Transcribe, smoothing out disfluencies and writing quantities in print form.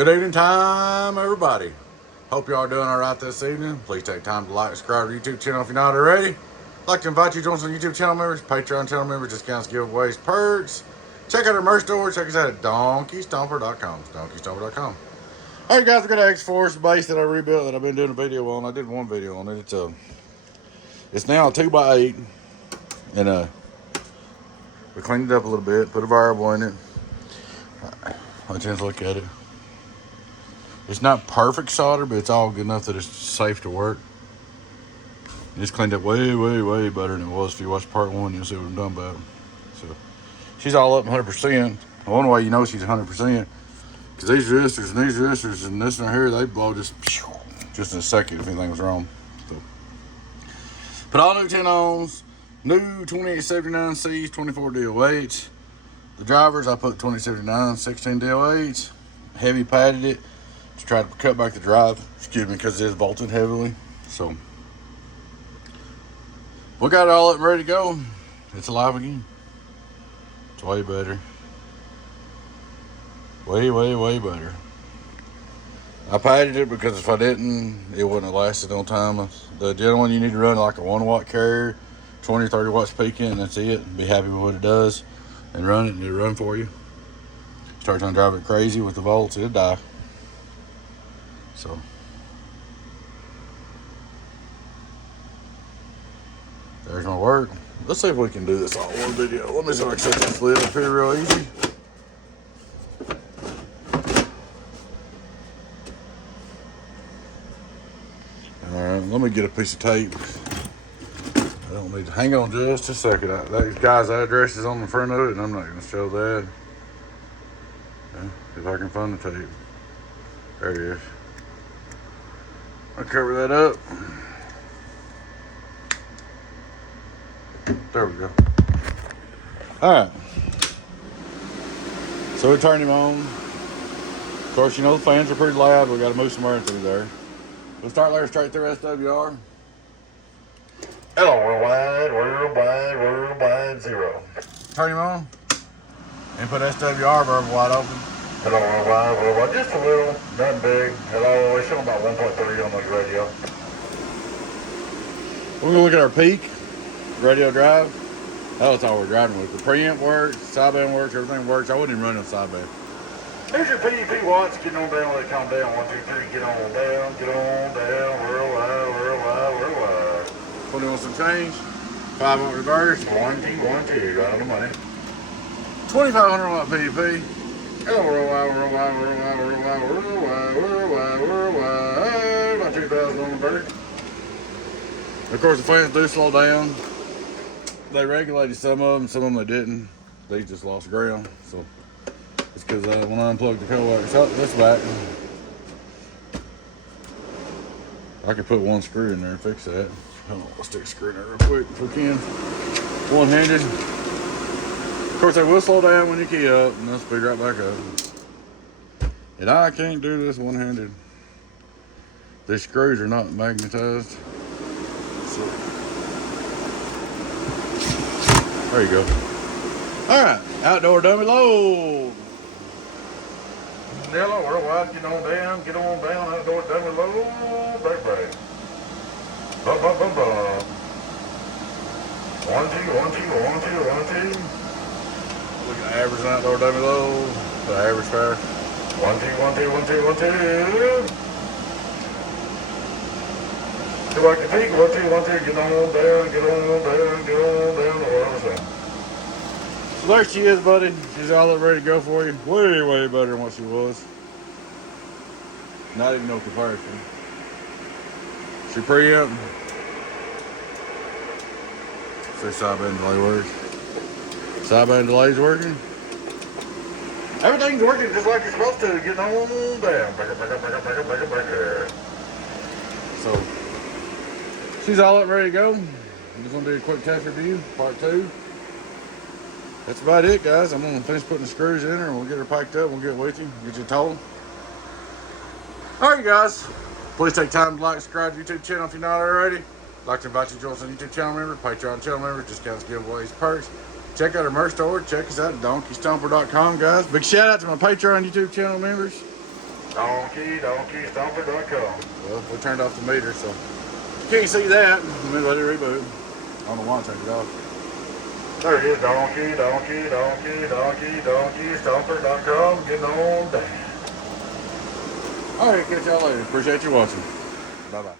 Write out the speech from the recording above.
Good evening time, everybody. Hope you all are doing all right this evening. Please take time to like, subscribe to our YouTube channel if you're not already. I'd like to invite you to join us on YouTube channel members, Patreon channel members, discounts, giveaways, perks. Check out our merch store. Check us out at donkeystomper.com. donkeystomper.com. All right, guys, we got an X-Force base that I rebuilt that I've been doing a video on. I did one video on it. It's now a 2x8, and we cleaned it up a little bit, put a variable in it. Let's just look at it. It's not perfect solder, but it's all good enough that it's safe to work. It's cleaned up way, way, way better than it was. If you watch part 1, you'll see what I'm talking about. So she's all up 100%. The only way you know she's 100%, because these resistors and these resistors and this and here, they blow just in a second if anything was wrong. So put all new 10 ohms, new 2879Cs, 24 DOH. The drivers, I put 2079, 16 DOH. Heavy padded it to try to cut back the drive, because it is bolted heavily. So we got it all up and ready to go. It's alive again. It's way better. Way, way, way better. I padded it because if I didn't, it wouldn't have lasted no time. The other one, you need to run like a 1-watt carrier, 20 or 30 watts peaking, and that's it. Be happy with what it does and run it, and it'll run for you. Start trying to drive it crazy with the volts, it'll die. So there's my work. Let's see if we can do this all in one video. Let me see if I can set this lid up here real easy. Alright, let me get a piece of tape. I don't need to hang on just a second. That guy's address is on the front of it, and I'm not going to show that. Okay, if I can find the tape. There it is. I'll cover that up. There we go. Alright. So we turned him on. Of course, you know the fans are pretty loud. We got to move some air through there. We'll start there straight through SWR. Hello, worldwide, 0. Turn him on. And put SWR verbal wide open. Hello, worldwide, just a little, nothing big. Hello, it's showing about 1.3 on the radio. We're gonna look at our peak, radio drive. That's all we're driving with. The preamp works, sideband works, everything works. I wouldn't even run on sideband. Here's your PEP watts, getting on down, let it calm down. 1, 2, 3, get on down, worldwide. 21 some change, 5 watt reverse. 1, 2, 1, 2, right on the money. 2,500 watt PEP. Hello, worldwide, about 2,000 on the bird. Of course, the fans do slow down. They regulated some of them they didn't. They just lost ground. So it's because when I unplugged the coax, that's back. I could put one screw in there and fix that. Hold on, let's stick a screw in there real quick if we can. One-handed. Of course, they will slow down when you key up, and they'll speed right back up. And I can't do this one-handed. These screws are not magnetized. So, there you go. All right, outdoor dummy load. Hello, worldwide, get on down, outdoor dummy low, break. Bum. 1, 2, 1, 2, 1, 2, 1, 2. Look at the average outdoor dummy load, the average fire. 1, 2, 1, 2, 1, 2, 1, 2. So like the peak, 1, 2, 1, 2, get on down, So there she is, buddy. She's all ready to go for you. Way, way better than what she was. Not even no comparison. She preamp. See sideband delay works. Sideband delay's working. everything's working just like it's supposed to. Getting on down. Back up. So she's all up ready to go. I'm just gonna do a quick test review, part 2. That's about it, guys. I'm gonna finish putting the screws in her and we'll get her packed up. We'll get with you, get you told. All right, guys. Please take time to like and subscribe to the YouTube channel if you're not already. I'd like to invite you to join us on YouTube channel members, Patreon channel members, discounts, giveaways, perks. Check out our merch store. Check us out at donkeystomper.com, guys. Big shout out to my Patreon YouTube channel members. Stomper.com. Well, we turned off the meter, so can't see that. Let me let it reboot. I don't know why I turned it off. There it is, Stomper.com. Getting on down. All right, catch y'all later. Appreciate you watching. Bye bye.